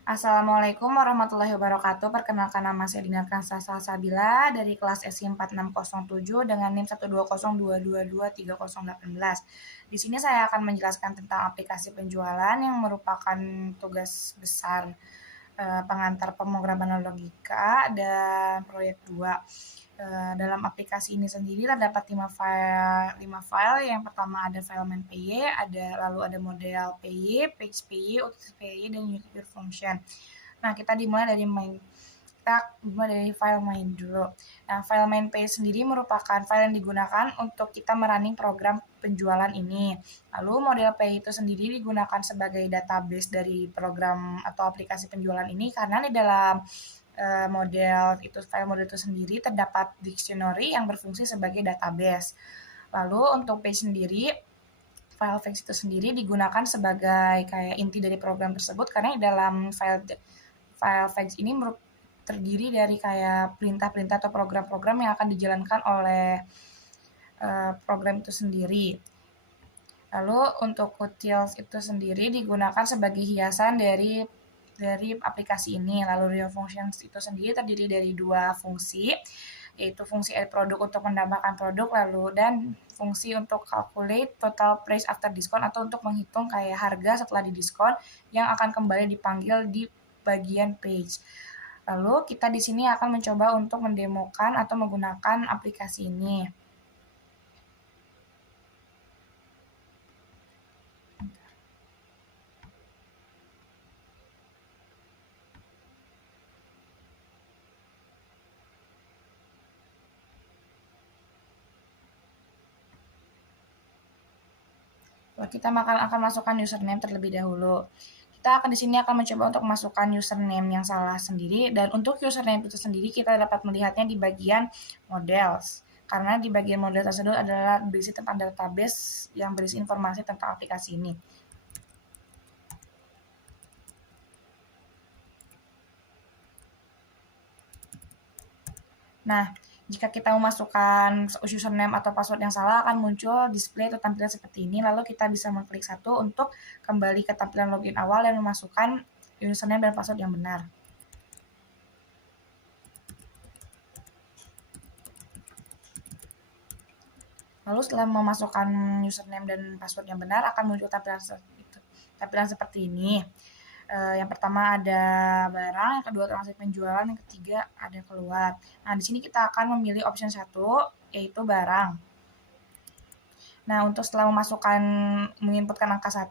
Assalamualaikum warahmatullahi wabarakatuh. Perkenalkan nama saya Dinarkan Salsabila dari kelas SI 4607 dengan NIM 120222308. Di sini saya akan menjelaskan tentang aplikasi penjualan yang merupakan tugas besar pengantar pemrograman logika dan proyek 2. Dalam aplikasi ini sendiri terdapat 5 file. Yang pertama ada file main PY, lalu ada model PY, page PY, util PY, dan user function. Nah, kita dimulai dari file main dulu. Nah, file main PY sendiri merupakan file yang digunakan untuk kita merunning program penjualan ini. Lalu model PY itu sendiri digunakan sebagai database dari program atau aplikasi penjualan ini karena di dalam file model itu sendiri terdapat dictionary yang berfungsi sebagai database. Lalu untuk page sendiri, file fetch itu sendiri digunakan sebagai kayak inti dari program tersebut karena di dalam file fetch ini terdiri dari kayak perintah-perintah atau program-program yang akan dijalankan oleh program itu sendiri. Lalu untuk utils itu sendiri digunakan sebagai hiasan dari aplikasi ini. Lalu real functions itu sendiri terdiri dari 2 fungsi, yaitu fungsi add produk untuk menambahkan produk, dan fungsi untuk calculate total price after discount atau untuk menghitung kayak harga setelah didiskon yang akan kembali dipanggil di bagian page. Lalu kita di sini akan mencoba untuk mendemokan atau menggunakan aplikasi ini. Kita akan masukkan username terlebih dahulu. Kita di sini akan mencoba untuk masukkan username yang salah sendiri, dan untuk username itu sendiri kita dapat melihatnya di bagian models. Karena di bagian model tersebut adalah berisi tentang database yang berisi informasi tentang aplikasi ini. Nah, jika kita memasukkan username atau password yang salah, akan muncul display atau tampilan seperti ini. Lalu kita bisa mengklik satu untuk kembali ke tampilan login awal dan memasukkan username dan password yang benar. Lalu setelah memasukkan username dan password yang benar, akan muncul tampilan seperti ini. Yang pertama ada barang, yang kedua transaksi penjualan, yang ketiga ada keluar. Nah, di sini kita akan memilih option 1, yaitu barang. Nah, untuk setelah menginputkan angka 1,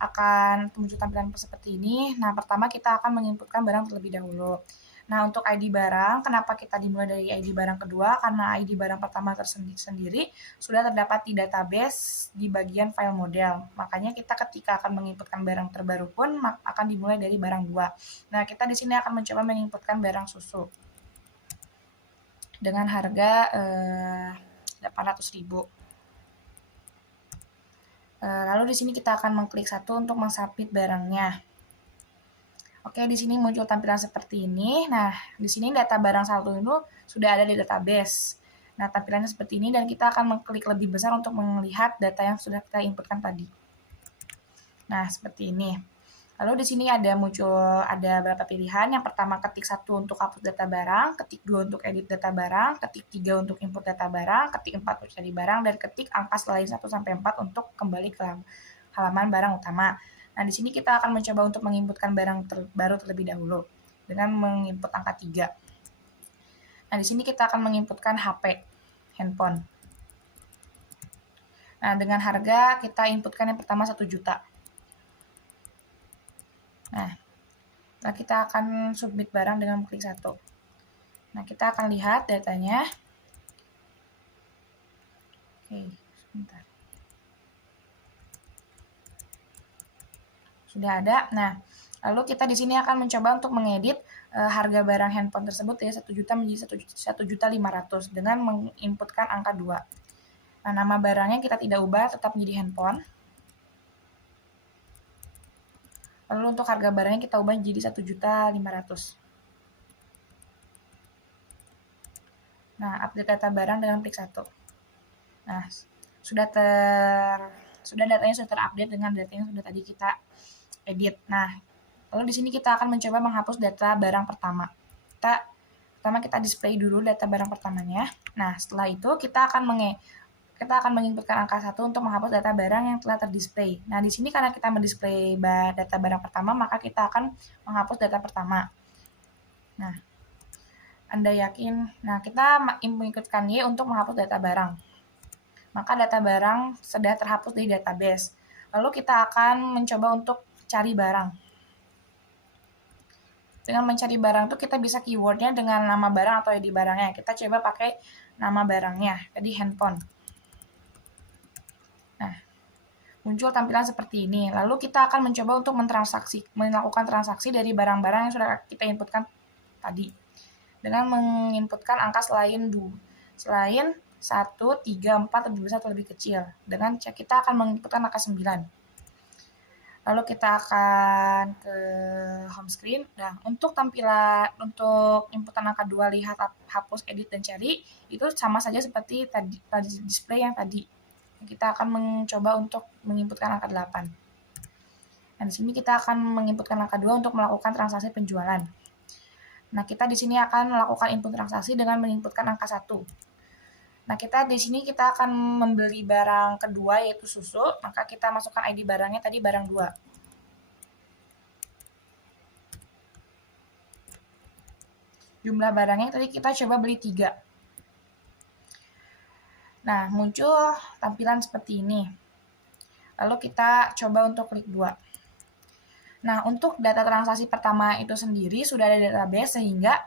akan muncul tampilan seperti ini. Nah, pertama kita akan menginputkan barang terlebih dahulu. Nah, untuk ID barang, kenapa kita dimulai dari ID barang kedua? Karena ID barang pertama tersendiri sudah terdapat di database di bagian file model. Makanya kita ketika akan menginputkan barang terbaru pun akan dimulai dari barang 2. Nah, kita di sini akan mencoba menginputkan barang susu dengan harga 800.000. Lalu di sini kita akan mengklik satu untuk mensubmit barangnya. Oke, di sini muncul tampilan seperti ini. Nah, di sini data barang satu itu sudah ada di database. Nah, tampilannya seperti ini dan kita akan mengklik lebih besar untuk melihat data yang sudah kita inputkan tadi. Nah, seperti ini. Lalu di sini ada beberapa pilihan. Yang pertama, ketik 1 untuk upload data barang, ketik 2 untuk edit data barang, ketik 3 untuk input data barang, ketik 4 untuk cari barang, dan ketik angka selain 1 sampai 4 untuk kembali ke halaman barang utama. Nah, di sini kita akan mencoba untuk menginputkan barang baru terlebih dahulu dengan menginput angka 3. Nah, di sini kita akan menginputkan HP, handphone. Nah, dengan harga kita inputkan yang pertama 1 juta. Nah, kita akan submit barang dengan klik 1. Nah, kita akan lihat datanya. Oke, sebentar. Sudah ada. Nah, lalu kita di sini akan mencoba untuk mengedit harga barang handphone tersebut dari 1 juta menjadi 1.500.000 dengan menginputkan angka 2. Nah, nama barangnya kita tidak ubah, tetap menjadi handphone. Lalu untuk harga barangnya kita ubah menjadi 1.500.000. Nah, update data barang dengan klik 1. Nah, datanya sudah terupdate dengan data yang sudah tadi kita edit. Nah, Lalu di sini kita akan mencoba menghapus data barang pertama. Pertama kita display dulu data barang pertamanya. Nah, setelah itu kita akan menginputkan angka 1 untuk menghapus data barang yang telah terdisplay. Nah, di sini karena kita mendisplay data barang pertama, maka kita akan menghapus data pertama. Nah, Anda yakin? Nah, kita mengikutkan Y untuk menghapus data barang. Maka data barang sudah terhapus dari database. Lalu kita akan mencoba untuk cari barang. Dengan mencari barang itu kita bisa keywordnya dengan nama barang atau ID barangnya. Kita coba pakai nama barangnya, jadi handphone. Nah, muncul tampilan seperti ini. Lalu kita akan mencoba untuk melakukan transaksi dari barang-barang yang sudah kita inputkan tadi. Dengan menginputkan angka selain 1, 3, 4 lebih besar atau lebih kecil. Dengan kita akan menginputkan angka 9. Lalu kita akan ke home screen. Nah, untuk inputan angka 2, lihat, hapus, edit, dan cari, itu sama saja seperti tadi display yang tadi. Kita akan mencoba untuk menginputkan angka 8. Nah, di sini kita akan menginputkan angka 2 untuk melakukan transaksi penjualan. Nah, kita di sini akan melakukan input transaksi dengan menginputkan angka 1. Nah, kita di sini kita akan membeli barang kedua yaitu susu, maka kita masukkan ID barangnya tadi barang 2. Jumlah barangnya tadi kita coba beli 3. Nah, muncul tampilan seperti ini. Lalu kita coba untuk klik 2. Nah, untuk data transaksi pertama itu sendiri sudah ada database sehingga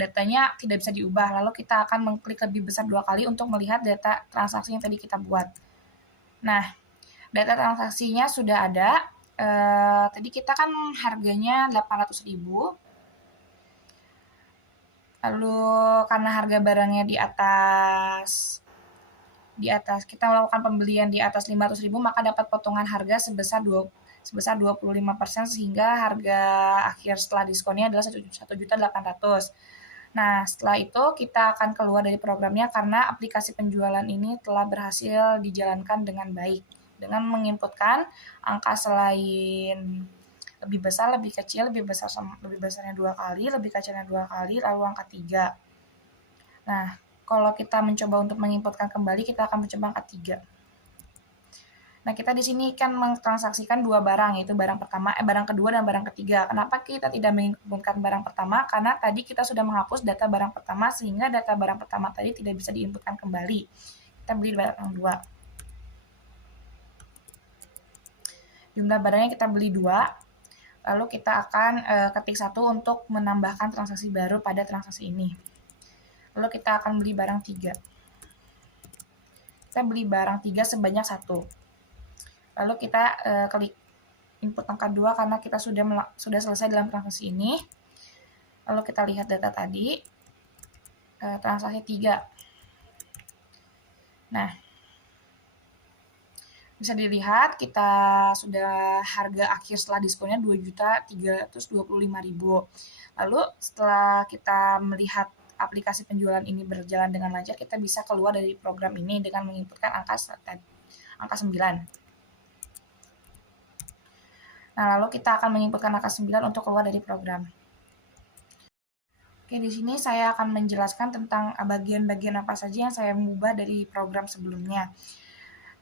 datanya tidak bisa diubah. Lalu kita akan mengklik lebih besar 2 kali untuk melihat data transaksi yang tadi kita buat. Nah, data transaksinya sudah ada. Tadi kita kan harganya 800.000. Lalu karena harga barangnya di atas kita melakukan pembelian di atas 500.000, maka dapat potongan harga sebesar 25%, sehingga harga akhir setelah diskonnya adalah 1.800.000. Nah, setelah itu kita akan keluar dari programnya karena aplikasi penjualan ini telah berhasil dijalankan dengan baik. Dengan menginputkan angka selain lebih besar, lebih kecil, lebih besarnya 2 kali, lebih kecilnya 2 kali, lalu angka 3. Nah, kalau kita mencoba untuk menginputkan kembali, kita akan mencoba angka 3. Nah, kita di sini kan mentransaksikan 2 barang, yaitu barang kedua dan barang ketiga. Kenapa kita tidak menginputkan barang pertama? Karena tadi kita sudah menghapus data barang pertama, sehingga data barang pertama tadi tidak bisa diinputkan kembali. Kita beli barang 2. Jumlah barangnya kita beli 2. Lalu kita akan ketik 1 untuk menambahkan transaksi baru pada transaksi ini. Lalu kita akan beli barang 3. Kita beli barang 3 sebanyak 1. Lalu kita klik input angka 2 karena kita sudah selesai dalam transaksi ini. Lalu kita lihat data tadi, transaksi 3. Nah, bisa dilihat kita sudah harga akhir setelah diskonnya 2.325.000. Lalu setelah kita melihat aplikasi penjualan ini berjalan dengan lancar, kita bisa keluar dari program ini dengan menginputkan angka 9. Nah, lalu kita akan menginputkan angka 9 untuk keluar dari program. Oke, di sini saya akan menjelaskan tentang bagian-bagian apa saja yang saya mengubah dari program sebelumnya.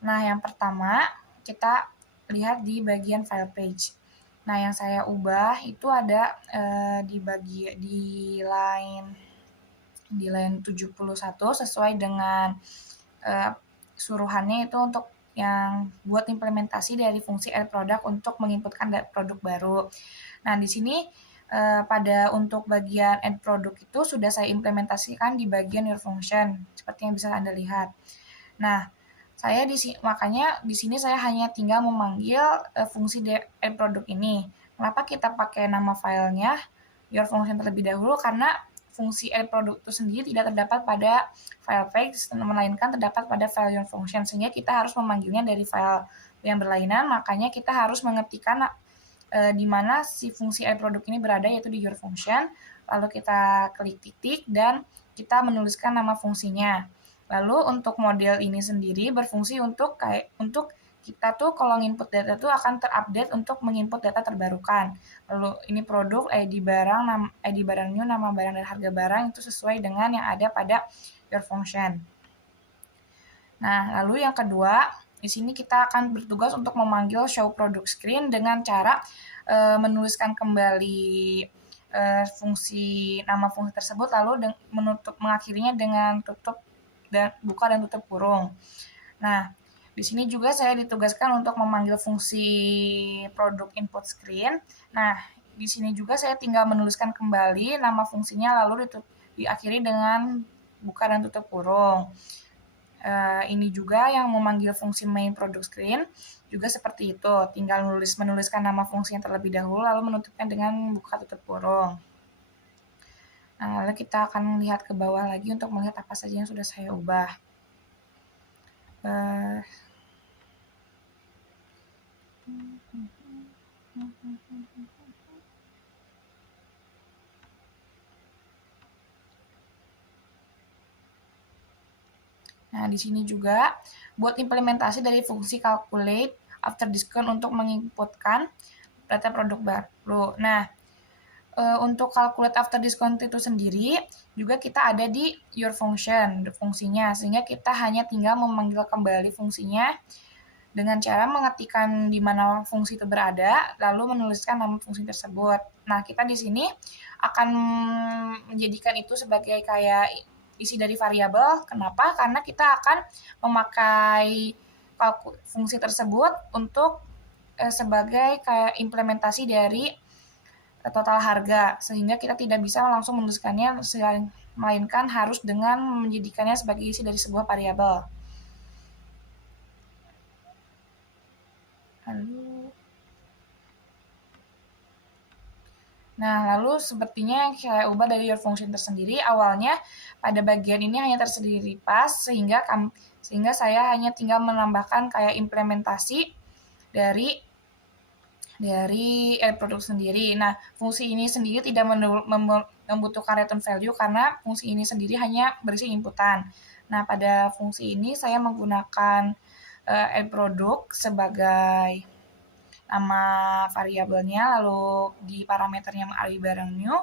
Nah, yang pertama, kita lihat di bagian file page. Nah, yang saya ubah itu ada di line 71 sesuai dengan suruhannya itu untuk yang buat implementasi dari fungsi add product untuk menginputkan produk baru. Nah, di sini untuk bagian add product itu sudah saya implementasikan di bagian your function, seperti yang bisa Anda lihat. Nah, makanya di sini saya hanya tinggal memanggil fungsi add product ini. Kenapa kita pakai nama filenya your function terlebih dahulu? Karena fungsi add product itu sendiri tidak terdapat pada file page, melainkan terdapat pada file your function, sehingga kita harus memanggilnya dari file yang berlainan. Makanya kita harus mengetikkan di mana si fungsi add product ini berada, yaitu di your function. Lalu kita klik titik dan kita menuliskan nama fungsinya. Lalu untuk model ini sendiri berfungsi untuk kita tuh kalau nginput data tuh akan terupdate untuk menginput data terbarukan. Lalu ini produk, ID barang, ID barang new, nama barang dan harga barang itu sesuai dengan yang ada pada your function. Nah, lalu yang kedua, di sini kita akan bertugas untuk memanggil show product screen dengan cara menuliskan kembali nama fungsi tersebut, lalu mengakhirinya dengan buka dan tutup kurung. Nah, di sini juga saya ditugaskan untuk memanggil fungsi produk input screen. Nah, di sini juga saya tinggal menuliskan kembali nama fungsinya lalu diakhiri dengan buka dan tutup kurung. Ini juga yang memanggil fungsi main product screen juga seperti itu, tinggal menuliskan nama fungsinya terlebih dahulu lalu menutupnya dengan buka tutup kurung. Nah, lalu kita akan lihat ke bawah lagi untuk melihat apa saja yang sudah saya ubah. Nah, di sini juga buat implementasi dari fungsi calculate after discount untuk menginputkan data produk baru. Nah, untuk calculate after discount itu sendiri juga kita ada di your function, fungsinya, sehingga kita hanya tinggal memanggil kembali fungsinya dengan cara mengetikkan di mana fungsi itu berada, lalu menuliskan nama fungsi tersebut. Nah, kita di sini akan menjadikan itu sebagai kayak isi dari variabel. Kenapa? Karena kita akan memakai fungsi tersebut untuk sebagai kayak implementasi dari total harga, sehingga kita tidak bisa langsung menuliskannya, melainkan harus dengan menjadikannya sebagai isi dari sebuah variabel. Lalu sepertinya saya ubah dari your function tersendiri. Awalnya pada bagian ini hanya tersedia pas, sehingga saya hanya tinggal menambahkan kayak implementasi dari produk sendiri. Nah, fungsi ini sendiri tidak membutuhkan return value karena fungsi ini sendiri hanya berisi inputan. Nah, pada fungsi ini saya menggunakan add produk sebagai nama variabelnya, lalu di parameternya ID barang new.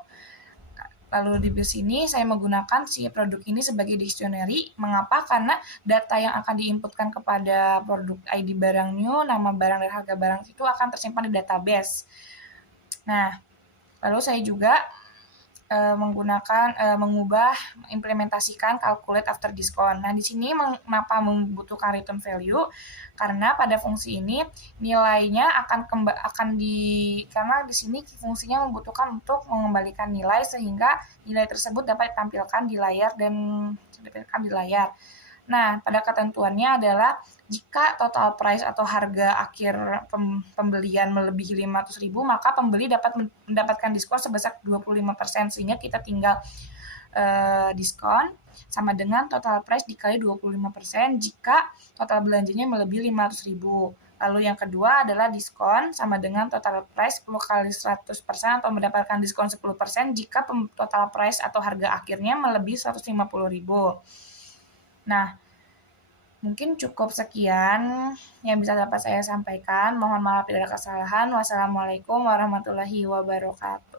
Lalu di sini saya menggunakan si produk ini sebagai dictionary. Mengapa? Karena data yang akan diinputkan kepada produk ID barang new, nama barang dan harga barang itu akan tersimpan di database. Nah, lalu saya juga mengimplementasikan calculate after discount. Nah, di sini kenapa membutuhkan return value? Karena pada fungsi ini nilainya karena di sini fungsinya membutuhkan untuk mengembalikan nilai sehingga nilai tersebut dapat ditampilkan di layar. Nah, pada ketentuannya adalah jika total price atau harga akhir pembelian melebihi 500.000, maka pembeli dapat mendapatkan diskon sebesar 25%, sehingga kita tinggal diskon sama dengan total price dikali 25% jika total belanjanya melebihi 500.000. Lalu yang kedua adalah diskon sama dengan total price 10 kali 100% atau mendapatkan diskon 10% jika total price atau harga akhirnya melebihi 150.000. Nah, mungkin cukup sekian yang bisa dapat saya sampaikan. Mohon maaf bila ada kesalahan. Wassalamualaikum warahmatullahi wabarakatuh.